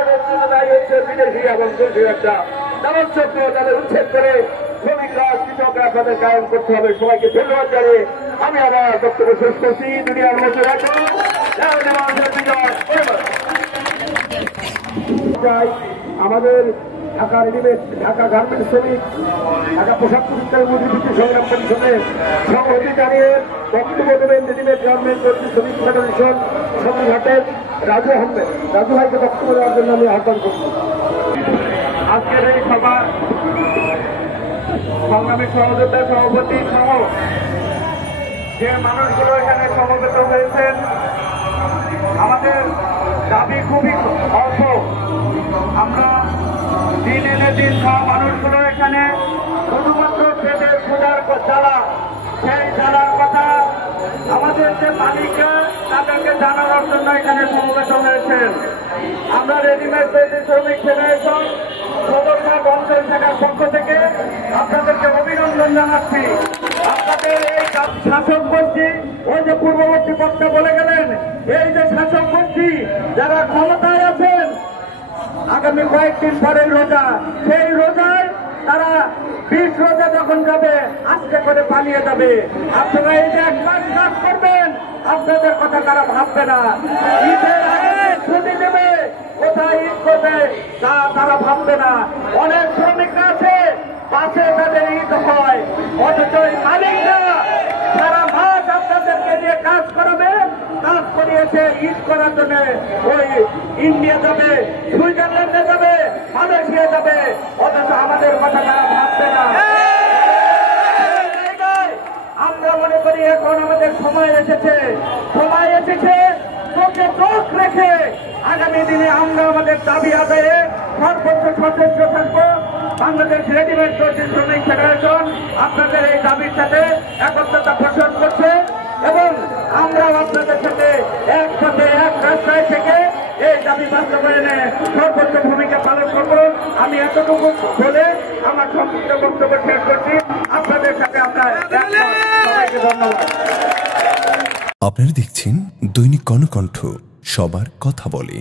সংকটের জন্য দায়ী হচ্ছে বিদেশি এবং দেশীয় একটা দানচক্র, তাদের উচ্ছেদ করে শ্রমিকরা কৃষকরা তাদের কায়েম করতে হবে। সবাইকে ধন্যবাদ জানিয়ে আমি আবার বক্তব্য শেষ করছি। দুনিয়ার মধ্যে রাখবো আমাদের ঢাকা রেডিমেড, ঢাকা গার্মেন্টস শ্রমিক, ঢাকা পোশাক প্রতিষ্ঠানের মজুরি সংগ্রাম পরিষদের সভাপতি জানিয়ে বক্তব্য দেবেন রেডিমেড গার্মেন্ট শ্রমিক ফেডারেশন সদরঘাটের রাজু আহমেদ। রাজু ভাইকে বক্তব্য দেওয়ার জন্য আমি আহ্বান করছি। আজকের এই সভা সংগ্রামী সহযোদ্ধা সভাপতি সহ যে মানুষগুলো এখানে সমবেত হয়েছেন, আমাদের দাবি খুবই অল্প। আমরা দিন এনে দিন খাওয়া মানুষগুলো এখানে শুধুমাত্র পেটের ক্ষুধার জ্বালা, সেই জ্বালার কথা আমাদের যে মালিকরা তাদেরকে জানানোর জন্য এখানে সমবেত হয়েছেন। আমরা রেডিমেড তৈরি শ্রমিক ফেডারেশন সদরঘাট অঞ্চল শাখার পক্ষ থেকে আপনাদেরকে অভিনন্দন জানাচ্ছি। আপনাদের এই শাসক গোষ্ঠী, ওই যে পূর্ববর্তী বক্তা বলে গেলেন, এই যে শাসক গোষ্ঠী যারা ক্ষমতায় আছেন, আগামী কয়েকদিন পরে রোজা, সেই রোজায় তারা 20 রোজা যখন যাবে আস্তে করে পালিয়ে যাবে। আপনারা এই যে এক মাস কাজ করবেন, আপনাদের কথা তারা ভাববে না। ঈদের আগে ছুটি দেবে, কোথায় ঈদ করবে তা তারা ভাববে না। অনেক শ্রমিকরা আছে পাশে তাদের ঈদ হয়, অথচ মালিকরা সারা মাস আপনাদেরকে নিয়ে কাজ করাবে, কাজ করিয়েছে ঈদ করার জন্য ওই ইন্ডিয়া যাবে, সুইজারল্যান্ডে যাবে, মালয়েশিয়া যাবে, অথচ আমাদের কথা তারা ভাববে না। আমরা মনে করি এখন আমাদের সময় এসেছে চোখে চোখ রেখে আগামী দিনে আমরা আমাদের দাবি আদায়ে সর্বোচ্চ সচেষ্ট থাকবো। বাংলাদেশ রেডিমেড তৈরি শ্রমিক ফেডারেশন আপনাদের এই দাবির সাথে একত্রতা পোষণ করছে এবং আমরাও আপনাদের সাথে একসাথে এক রাস্তায় থেকে এই দাবি বাস্তবায়নে সর্বোচ্চ ভূমিকা পালন করব। আমি এতটুকু বলে আমার সংক্ষিপ্ত বক্তব্য শেষ করছি। আপনাদের সাথে আমরা সবাইকে ধন্যবাদ। আপনারা দেখছেন দৈনিক কর্ণকণ্ঠ, সবার কথা বলে।